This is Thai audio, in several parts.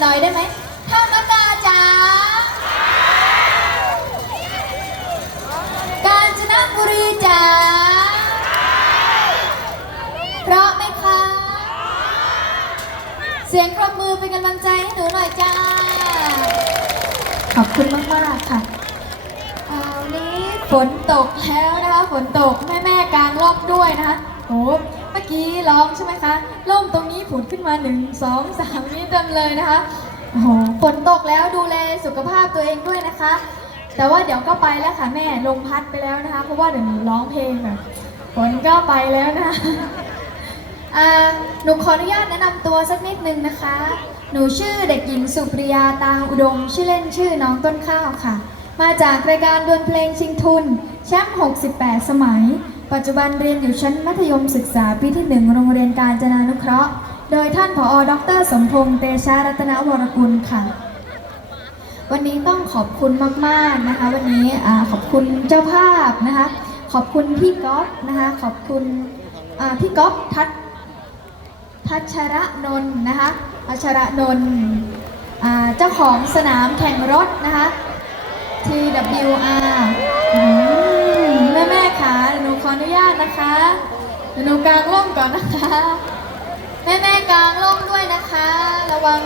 หน่อยได้ไหมธรรมกาจ๋ากาญจนบุรีจ๋าเพราะไหมคะ เสียงปรบมือเป็นกำลังใจให้หนูหน่อยจ้า ขอบคุณมากๆค่ะเอาวันนี้ฝนตกแล้วนะคะ ฝนตกแม่แม่ๆกลางร่มด้วยนะคะโอ้เมื่อ กี้ร้องใช่ไหมคะร่มตรงนี้ผุดขึ้นมาหนึ่งสองสามนี่เต็มเลยนะคะโอ้โหฝนตกแล้วดูแลสุขภาพตัวเองด้วยนะคะ แต่ว่าเดี๋ยวก็ไปแล้วค่ะแม่ลมพัดไปแล้วนะคะ เพราะว่าเดี๋ยวหนูร้องเพลงแบบฝนก็ไปแล้วนะคะหนูขออนุญาตแนะนำตัวสักนิดนึงนะคะ หนูชื่อเด็กหญิงสุปริยาตาอุดม ชื่อเล่นชื่อน้องต้นข้าวค่ะ มาจากรายการดวลเพลงชิงทุนแชมป์ 68 สมัย ปัจจุบันเรียนอยู่ชั้นมัธยมศึกษาปีที่ 1 โรงเรียนการจนานุเคราะห์ โดยท่านผอ ดร สมพงษ์ เตชะรัตนวรกุลค่ะ วันนี้ต้องขอบคุณมาก ๆ นะคะ วันนี้อขอบคุณเจ้าภาพนะคะ ขอบคุณพี่ก๊อฟนะคะ ขอบคุณพี่ก๊อฟทัศพัชระนนท์นะคะพัชระนนท์เจ้าของสนามแข่งรถนะคะ TWR ม่แม่ๆค่ะหนูขออนุญาตนะคะหนูกางร่มก่อนนะคะ แม่แม่ๆกางร่มด้วยนะคะ ระวัง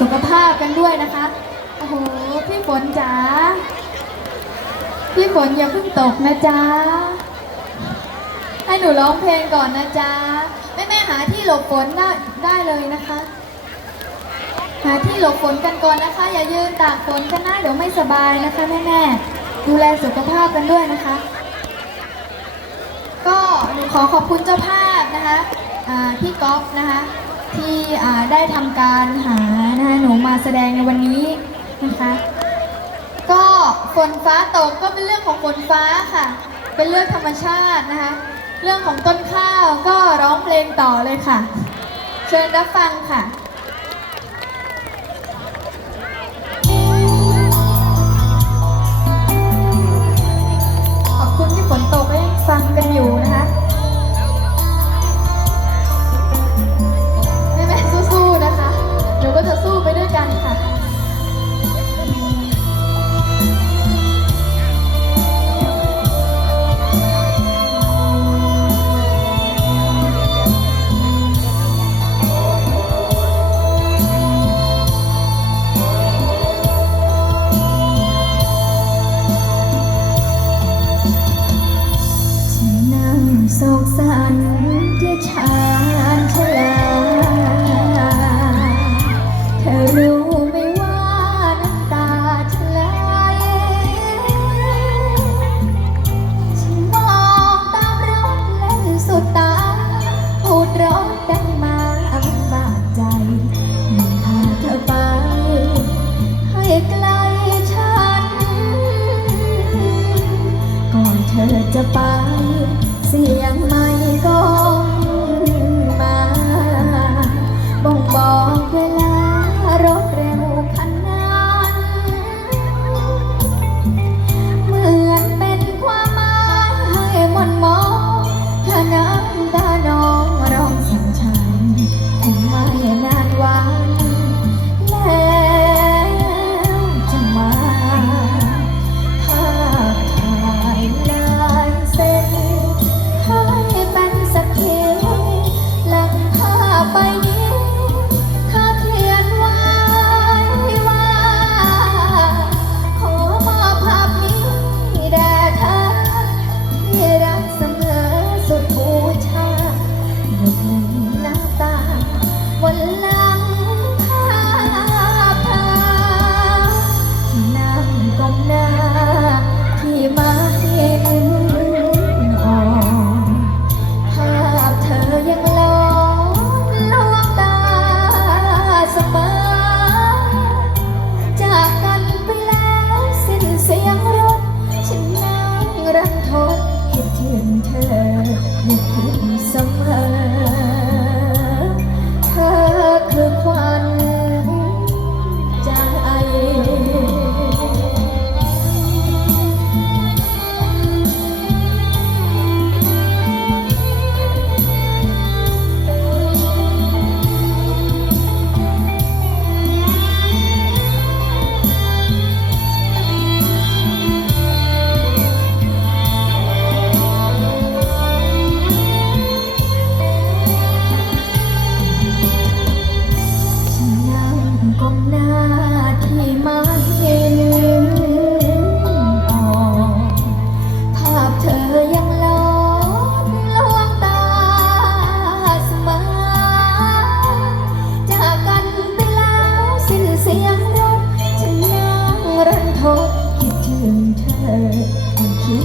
สุขภาพกันด้วยนะคะโอ้โหพี่ฝนจ๋าพี่ฝนอย่าเพิ่งตกนะจ๊ะให้หนูร้องเพลงก่อนนะจ๊ะแม่แม่หาที่หลบฝนได้ได้เลยนะคะ หาที่หลบฝนกันก่อนนะคะ อย่ายืนตากฝนกันนะเดี๋ยวไม่สบายนะคะแม่แม่ดูแลสุขภาพกันด้วยนะคะ ขอขอบคุณเจ้าภาพนะคะพี่ก๊อฟนะคะที่ได้ทำการหานะคะหนูมาแสดงในวันนี้นะคะก็ฝนฟ้าตกก็เป็นเรื่องของฝนฟ้าค่ะ เป็นเรื่องธรรมชาตินะคะเรื่องของต้นข้าวก็ร้องเพลงต่อเลยค่ะ เชิญรับฟังค่ะขอบคุณที่ฝนตกให้ฟังกันอยู่นะ เธอจะไป เสียงไม่ก็ กันหน้าที่มาเห็น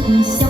darkness